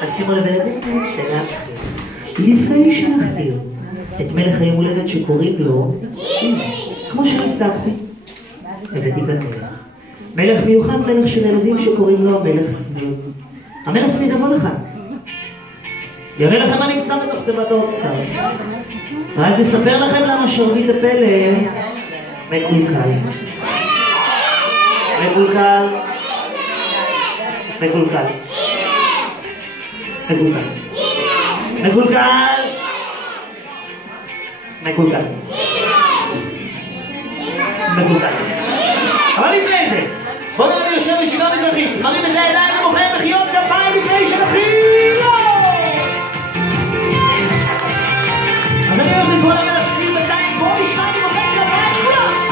אז שימו לב ילדים, אני רוצה להתחיל. לפני שנכתיר את מלך היום הולדת שקוראים לו, כמו שהבטחתי, הבאתי כאן מלך. מלך מיוחד, מלך של ילדים שקוראים לו מלך שניר. המלך שניר יבוא לכאן. יראה לכם מה נמצא בתוך תיבת האוצר. ואז יספר לכם למה שרביט הפלא מקולקל. מקולקל. מקולקל. מקולקל. מקולקל. מקולקל. מקולקל. אבל לפני זה, בואו נראה יושב בישיבה מזרחית, מרים את הידיים ומוחאים מחיאות כפיים לפני שנתחיל! אז אני הולך לקרוא למלך שניר בינתיים, בואו נשמע לי מוחאים כפיים כולם!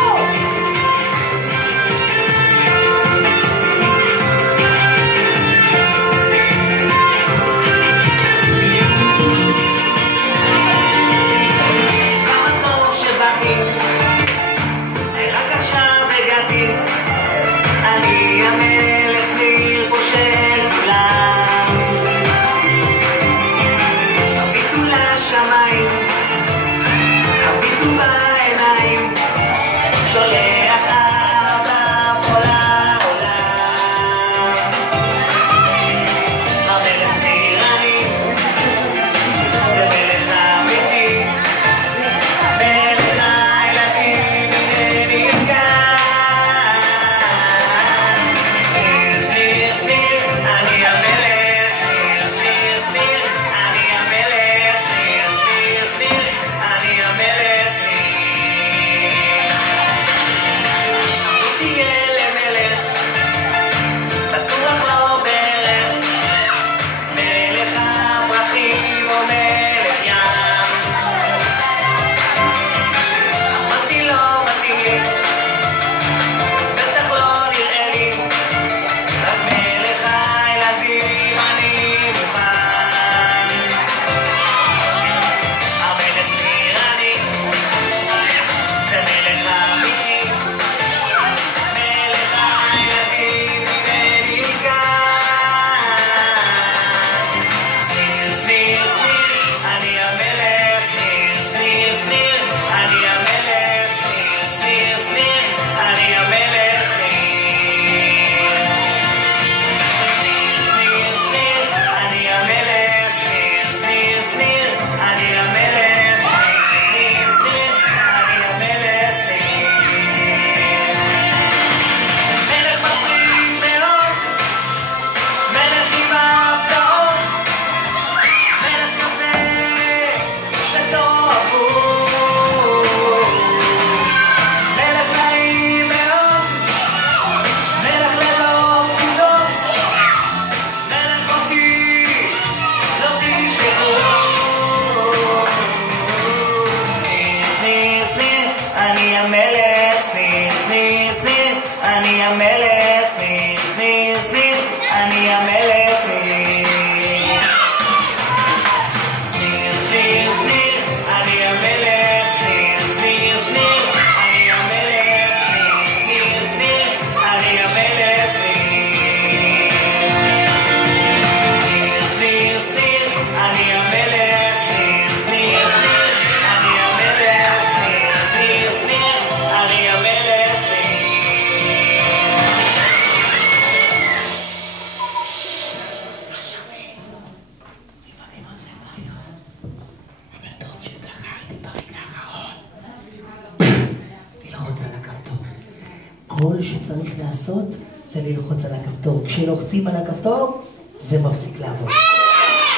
כל שצריך לעשות זה ללחוץ על הכפתור. כשלוחצים על הכפתור זה מפסיק לעבוד.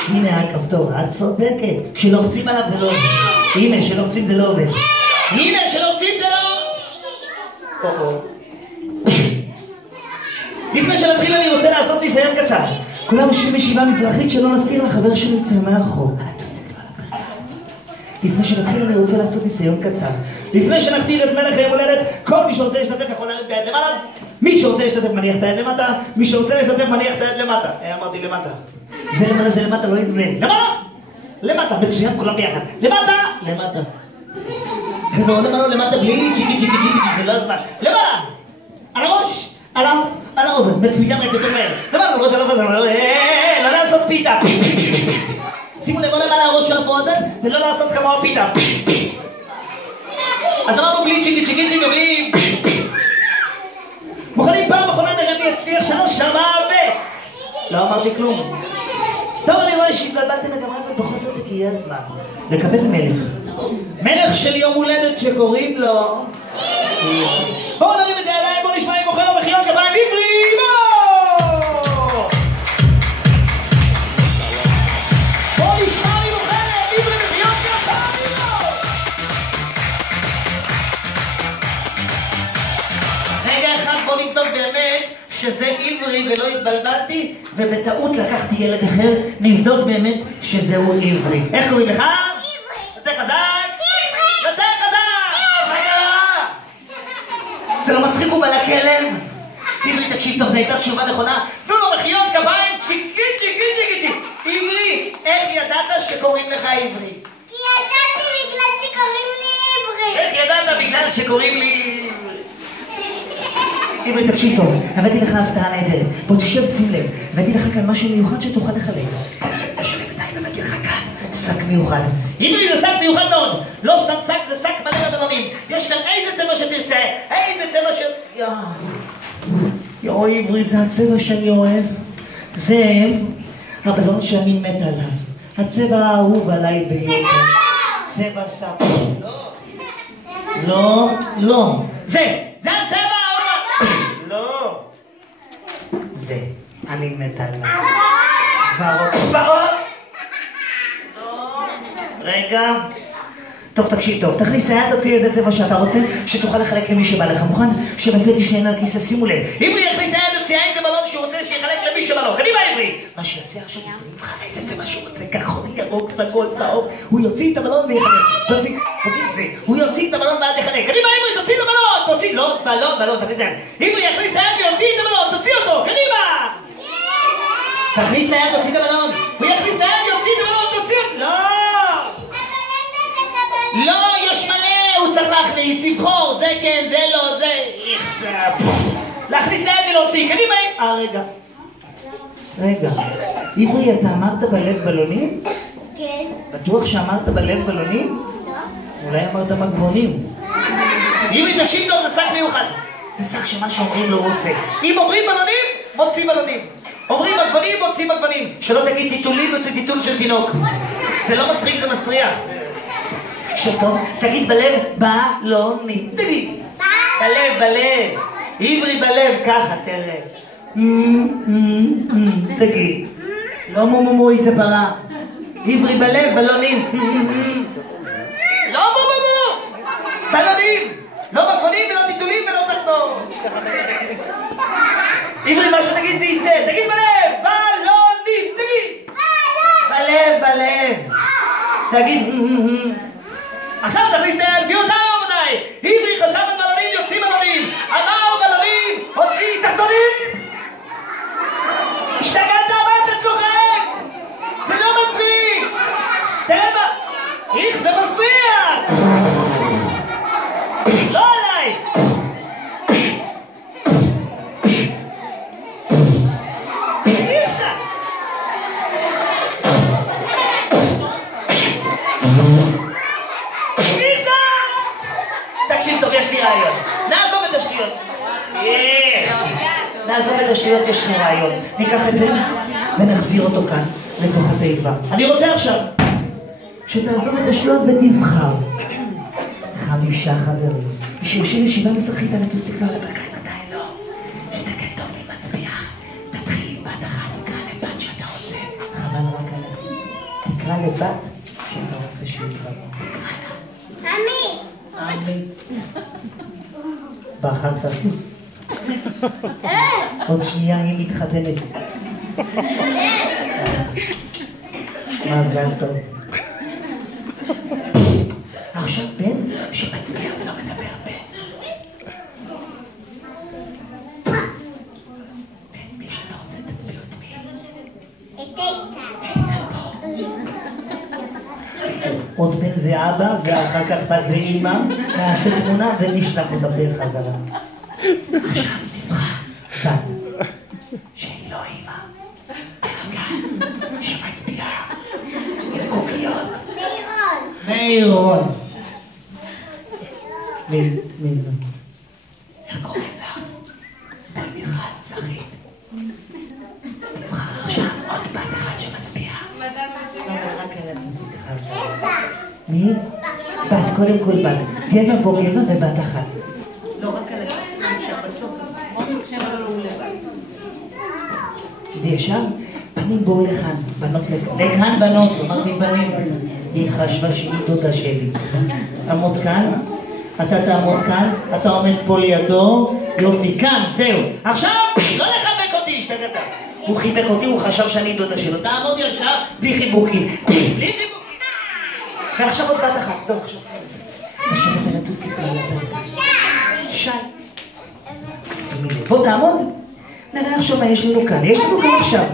הנה הכפתור, את צודקת. כשלוחצים עליו זה לא עובד. הנה, כשלוחצים זה לא עובד. הנה, כשלוחצים זה לא... לפני שנתחיל אני רוצה לעשות ניסיון קצר. כולם יושבים בישיבה מזרחית שלא נסתיר לחבר שנמצא מאחור. לפני שנתחיל אני רוצה לעשות ניסיון קצר. לפני שנכתיר את מלך היום הולדת, כל מי שרוצה להשתתף יכול להרים את היד למעלה. מי שרוצה להשתתף מניח את היד למטה. מי שרוצה להשתתף מניח את היד למטה. אמרתי למטה. זה למעלה, זה למטה, לא להתבלם. למעלה! למטה, מצוין, כולם ביחד. למטה! למטה. זה מאוד למעלה, למטה, בלי צ'יקי צ'יקי צ'יקי צ'יקי, זה לא הזמן. למעלה! על הראש, על האף, על האוזן. מצוין, רק יותר מהר. למעלה, על הראש, על האוזן, לא לעשות פיתה. ולא לעשות כמוה פיתה. אז אמרנו בלי צ'יקי צ'יקי צ'יקי ובלי... מוכנים פעם אחרונה נראה מי יצליח 3 שמה לא אמרתי כלום. טוב, אני רואה שהתבלבלתם לגמרי ובכל זאת הגיע הזמן לקבל מלך. מלך של יום הולדת שקוראים לו... בואו נרים את הידיים, בואו נשמע אם אוכל לו מחיאות כפיים. עברי, בואו נשמע אם אוכל עברי מחיאות כפיים. רגע אחד, בואו נבדוק באמת שזה עברי ולא התבלבלתי ובטעות לקחתי ילד אחר. נבדוק באמת שזהו עברי. איך קוראים לך? עברי. יותר חזק? עברי. יותר חזק! זה לא מצחיק, הוא בא לכלב. עברי, תקשיב טוב, זו הייתה תשובה נכונה. תנו לו מחיאות כפיים. צ'יקי צ'יקי צ'יקי צ'יקי. עברי, איך ידעת שקוראים לך עברי? כי ידעתי בגלל שקוראים לי עברי. איך ידעת בגלל שקוראים לי עברי? עברי, תקשיב טוב, הבאתי לך הפתעה נהדרת. בוא תשב, שים לב. הבאתי לך כאן משהו מיוחד שתוכל לחלק. בשלב ידיים הבאתי לך כאן שק מיוחד. עברי, זה שק מיוחד מאוד. לא סתם שק, זה שק מלא בבלונים. יש כאן איזה צבע שתרצה, איזה צבע ש... יואו, עברי, זה הצבע שאני אוהב. זה הבלון שאני מת עליו. הצבע האהוב עליי ביותר. צבע שק. לא, לא. זה הצבע האהוב. לא. זה, אני מת עליו. ורוד. לא. רגע. טוב, תקשיב טוב. תכניס ליד, תוציא איזה צבע שאתה רוצה, שתוכל לחלק למי שבא לך. מוכן? שבפתי שאין על כיס, שימו לב. עברי יכניס ליד, תוציא איזה בלון שהוא רוצה שיחלק למי שבא לו. קדימה עברי. מה שיציע עכשיו עברי יבחר איזה צבע שהוא רוצה. כחול, ירוק, סגול, צהוב. הוא יוציא את הבלון ויחלק. תוציא. הוא יוציא את הבלון ועד יחלק. קדימה עברי, תוציא את הבלון. תוציא. לא, בלון, תכניס ליד. עברי יכניס ליד ויוציא את הבלון. תוציא אותו. קדימה. תכניס ליד, תוציא את הבלון. הוא יכניס ליד, יוציא את הבלון. תוציא. לא. לא, יש מלא, הוא צריך להכניס, לבחור, זה כן, זה לא, זה... להכניס ליד ולהוציא, קדימה. רגע. עברי, אתה אמרת בלב בלונים? כן. בטוח שאמרת בלב בלונים? לא. אולי אמרת מגבונים. עברי, תקשיב טוב, זה שק מיוחד. זה שק שמה שאומרים לו הוא עושה. אם אומרים בלונים, מוציא בלונים. אומרים מגבונים, מוציא מגבונים. שלא תגיד טיטולים, יוצא טיטול של תינוק. זה לא מצחיק, זה מסריח. שב טוב, תגיד בלב בלונים. תגיד. בלב. עברי בלב, ככה, תראה. תגיד. לא מומומוי, זה פרה. עברי בלב, בלונים. לא מומומו. בלונים. לא מגבונים ולא טיטולים ולא תחתור. עברי, מה שתגיד זה יצא. תגיד בלב, בלונים. תגיד. בלב. תגיד. עכשיו תכניס את היד, אותה רבותיי. עברי חשב על בלונים, יוציא בלונים. אמר בלונים, הוציא תחתונים. השתגעת, מה אתה צוחק? זה לא מצחיק. תראה מה, איך זה מסריח. לא עליי. תקשיב טוב, יש לי רעיון. נעזוב את השטויות. נעזוב את השטויות, יש לי רעיון. ניקח את זה ונחזיר אותו כאן, לתוך התיבה. אני רוצה עכשיו שתעזוב את השטויות ותבחר 5 חברים. שיושב ישיבה מזרחית, אני תוסיף לו על הברכיים, עדיין לא. תסתכל טוב מי מצביע. תתחיל עם בת אחת, תקרא לבת שאתה רוצה. חבל רק עליך. תקרא לבת שאתה רוצה שיהיה לך. תקרא לה. עמית. בחרת סוס. עוד שנייה היא מתחתנת. מזל טוב. עכשיו בן שמצביע ולא מדבר. בן, מי שאתה רוצה תצביעו את מי? את איתן. איתן פה. עוד בן זה אבא ואחר כך בת זה אמא. נעשה תמונה ונשלח אותה בחזרה. עכשיו תבחר בת שהיא לא אמא, אלא כאן שמצביעה עם קוקיות. לירון. מאיר רון. מי זה? איך קוראים לך? בואי מיכל, זכית. תבחר עכשיו עוד בת אחת שמצביעה. לא, רק על הטוסיק חד. מי? בת, קודם כל בת. גבע בו גבע ובת אחת. לא, רק על הטוסיק שבסוף לא הוא לבד. זה ישר? בנים בואו לכאן, בנות לכאן בנות, אמרתי בנים. היא חשבה שהיא דודה שלי. עמוד כאן, אתה תעמוד כאן, אתה עומד פה לידו, יופי, כאן, זהו. עכשיו, לא לחבק אותי, השתגעת. הוא חיבק אותי, הוא חשב שאני דודה שלו. תעמוד ישר, בלי חיבוקים. בלי חיבוקים. ועכשיו עוד בת אחת, לא, עכשיו. לשבת על הטוסיק לידה. שי. שימי לב, בוא תעמוד. נראה עכשיו מה יש לנו כאן. יש לנו כאן עכשיו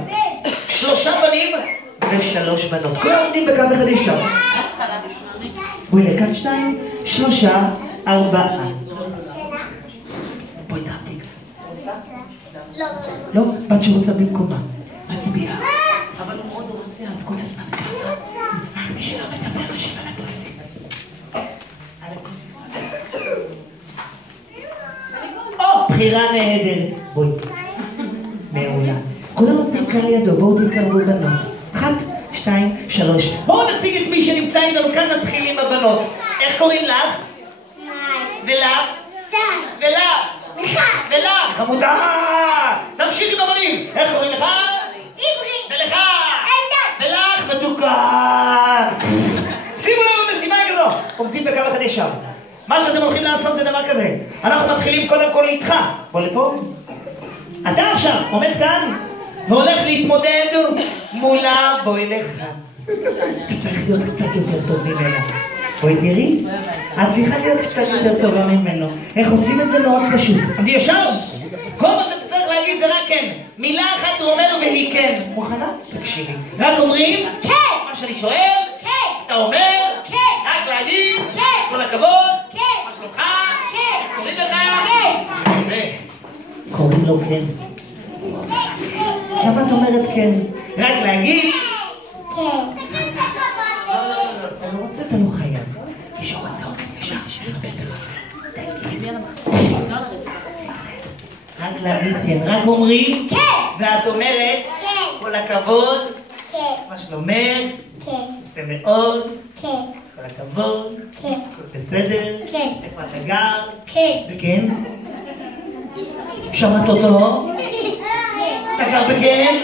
3 בנים ו3 בנות. כולם עומדים בקו אחד ישר. בואי לכאן 2, 3, 4. בואי תעתיק. לא, בת שרוצה במקומה. מצביעה. אבל הוא מאוד רוצה את כל הזמן ככה. מי שלא מדבר השם על הטוסיק. על הטוסיק. או, בחירה נהדרת. בואי. מעולה. כולם עומדים כאן לידו, בואו תתקרבו בנות. 1, 2, 3. בואו נציג את מי שנמצא איתנו כאן, נתחיל עם הבנות. איך קוראים לך? ולך? סן. ולך? מיכל. ולך? חמודה! נמשיך עם הבנים. איך קוראים לך? עברי. ולך? אלדד. ולך? מתוקה! שימו לב במשימה כזו. עומדים בקו אחד ישר. מה שאתם הולכים לעשות זה דבר כזה. אנחנו מתחילים קודם כל איתך. בוא לפה. אתה עכשיו עומד כאן והולך להתמודד מולה. בואי לכאן. אתה צריך להיות קצת יותר טוב ממנו. בואי תראי, את צריכה להיות קצת יותר טובה ממנו. איך עושים את זה מאוד פשוט. עמדי ישר. כל מה שאתה צריך להגיד זה רק כן. מילה אחת הוא אומר והיא כן. מוכנה? תקשיבי. רק אומרים כן. מה שאני שואל. כן. אתה אומר כן. רק להגיד כן. כל הכבוד. כן. מה שלומך? כן. קוראים לך? כן. קוראים לו כן. למה את אומרת כן? רק להגיד? כן. אתה לא רוצה, אתה לא חייב. מי שרוצה עומד ישר, שיכבד לך. רק להגיד כן. רק אומרים? כן. ואת אומרת? כן. כל הכבוד. כן. מה שלומך? כן. יפה מאוד. כן. כל הכבוד. כן. הכל בסדר. כן. איפה אתה גר? כן. וכן? שמעת אותו? אתה גר בכן?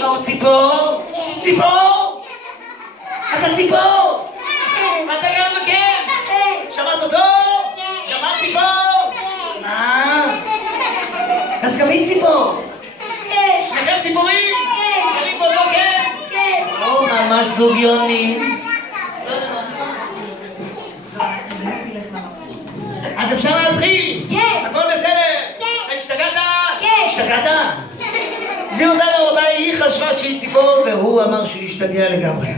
לא, ציפור? ציפור? אתה ציפור? אתה גר בכן? שמעת אותו? גם את ציפור? מה? אז גם היא ציפור? שניכם ציפורים? גרים באותו כן? או, ממש זוגיונים. אז אפשר להתחיל? כן. הכל בסדר? כן. השתגעת? כן. השתגעת? גבירותיי ורבותיי, היא חשבה שהיא ציפור והוא אמר שהיא השתגע לגמרי.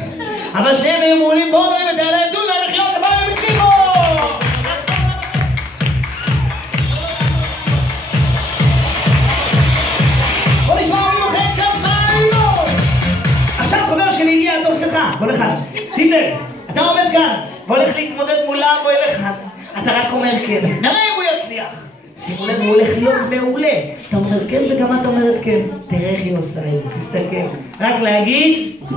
אבל שניהם היו מעולים. בואו נרים את הידיים, תנו להם מחיאות כפיים בציפור! בוא נשמע ממוחד כפיים! עכשיו חבר שלי הגיע התור שלך, בוא לכאן. שים לב, אתה עומד כאן והולך להתמודד מולם, בואי לכאן. אתה רק אומר כן, נראה אם הוא יצליח. שימו לב, הוא הולך להיות מעולה. אתה אומר כן וגם את אומרת כן. תראה איך היא עושה את זה, תסתכל. רק להגיד כן.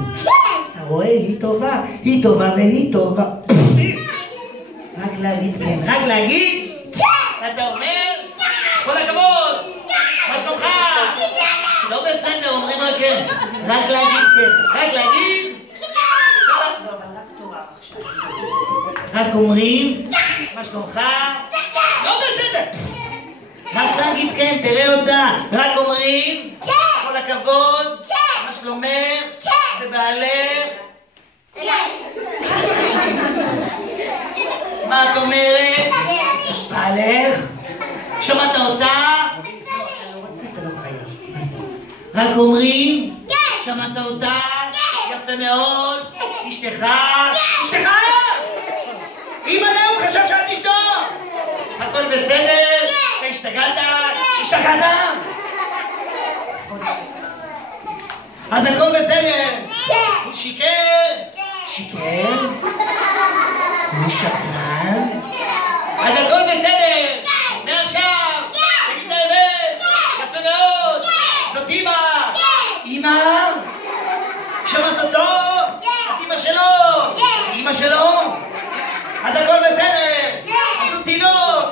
אתה רואה, היא טובה והיא טובה. רק להגיד כן, רק להגיד כן. אתה אומר כל הכבוד. מה שלומך? לא בסדר, אומרים רק כן. רק להגיד כן, רק להגיד לא, אבל רק תורה עכשיו. רק אומרים מה שלומך? לא בסדר. רק להגיד כן, תראה אותה. רק אומרים כן. כל הכבוד. כן. מה שלומך? כן. זה בעלך? כן. מה את אומרת? בעלך? שמעת אותה? אתה לא רוצה, אתה לא חייב. רק אומרים כן. שמעת אותה? כן. יפה מאוד. אשתך? אשתך? אימא'לה, הוא חשב שאת אשתו. הכל בסדר? אתה השתגעת? השתגעת? אז הכל בסדר? הוא שיקר? שיקר? הוא שקרן? אז הכל בסדר! מעכשיו! תגיד את האמת! יפה מאוד! זאת אמא! אמא? שמעת אותו? את אמא שלו! אמא שלו? אז הכל בסדר! אז הוא תינוק!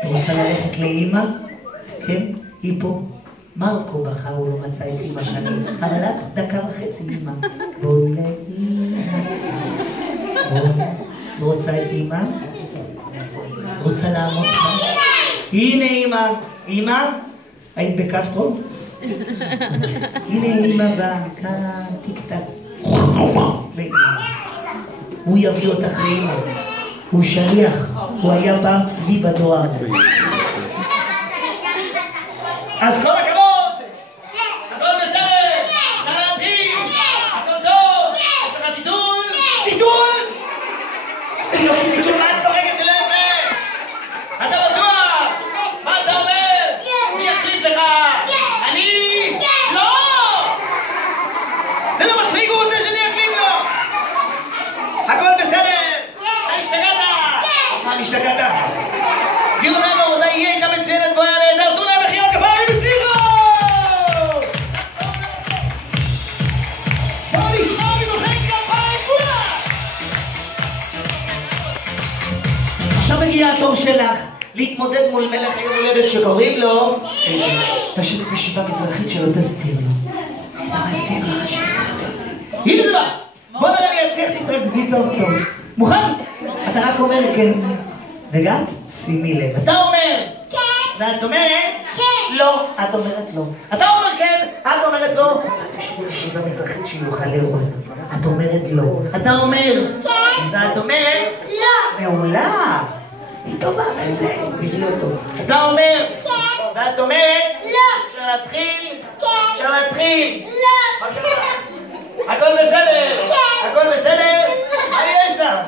את רוצה ללכת לאמא? כן? היא פה. מרקו בכה, הוא לא מצא את אמא שלי. אבל את דקה וחצי אמא. בואי לאמא. את רוצה את אמא? רוצה לעמוד כאן? הנה אמא. אמא? היית בקסטרו? הנה אמא באה כאן, טיק טק. הוא יביא אותך לאמא. הוא שליח. הוא היה פעם צבי בדואר. אז כל הכבוד! הכל בסדר! צריך להתחיל! הכל טוב! יש לך טיטול? טיטול? טיטול, מה את צוחקת של יפה? אתה בטוח? מה אתה אומר? מי יחליף לך? אני? לא! זה לא מצחיק, הוא רוצה שאני אחליף לו! הכל בסדר! אתה השתגעת! מה השתגעת? תראו להם עבודה, יהיה גם מציינת בויה נהדר, תנו להם מחיאות כפיים הצליחו! בואו נשמע ממוחאים כפיים כולם! עכשיו מגיע התור שלך להתמודד מול מלך היום הולדת שקוראים לו... לשבת ישיבה מזרחית שלא תסתיר לו. אתה מסתיר לך שאתה תעשה. הנה זה בא! בוא נראה לי אצליח תתרכזי טוב טוב. מוכן? אתה רק אומר כן. וגם שימי לב. אתה אומר! כן. ואת אומרת? כן. לא, את אומרת לא. אתה אומר כן! את אומרת לא. את תשבו ישיבה מזרחית שיוכל לראות. את אומרת לא. אתה אומר! כן. ואת אומרת? לא. מעולה. היא טובה בזה. תראי אותו. אתה אומר! כן. ואת אומרת? לא. אפשר להתחיל? כן. אפשר להתחיל! לא. הכל בסדר! כן. הכל בסדר? מה יש לך?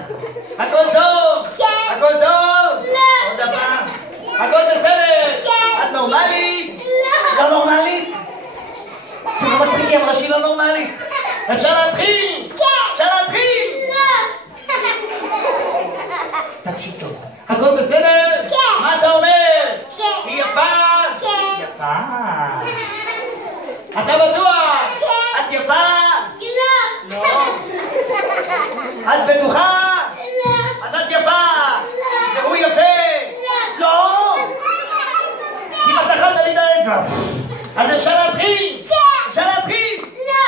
הכל טוב? כן. הכל טוב? לא. עוד הפעם. הכל בסדר? כן. את נורמלית? לא. לא נורמלית? זה לא מצחיק, היא אמרה שהיא לא נורמלית. אפשר להתחיל? כן. אפשר להתחיל? לא. תקשיב טוב. הכל בסדר? כן. מה אתה אומר? כן. היא יפה? כן. יפה. אתה בטוח? כן. את יפה? לא. לא. את בטוחה? לא. אז את יפה! לא. והוא יפה! לא. לא! אם את אכלת לי את האצבע. אז אפשר להתחיל? כן. אפשר להתחיל? לא.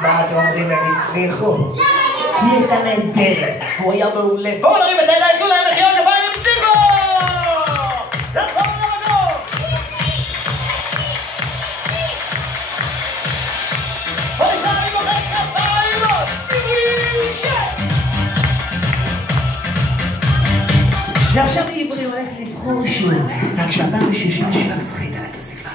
מה אתם אומרים, הם הצליחו? היא הייתה נהדרת, הוא היה מעולה. בואו נרים את הידיים, תנו להם מחיאות כפיים, הם הצליחו! לחזור למקום! בואו נשמע לי מוחאים כפיים! סיבורי! ועכשיו עברי הולך לבחור שוב, רק שהפעם שישיבה מזרחית על התוסיפה.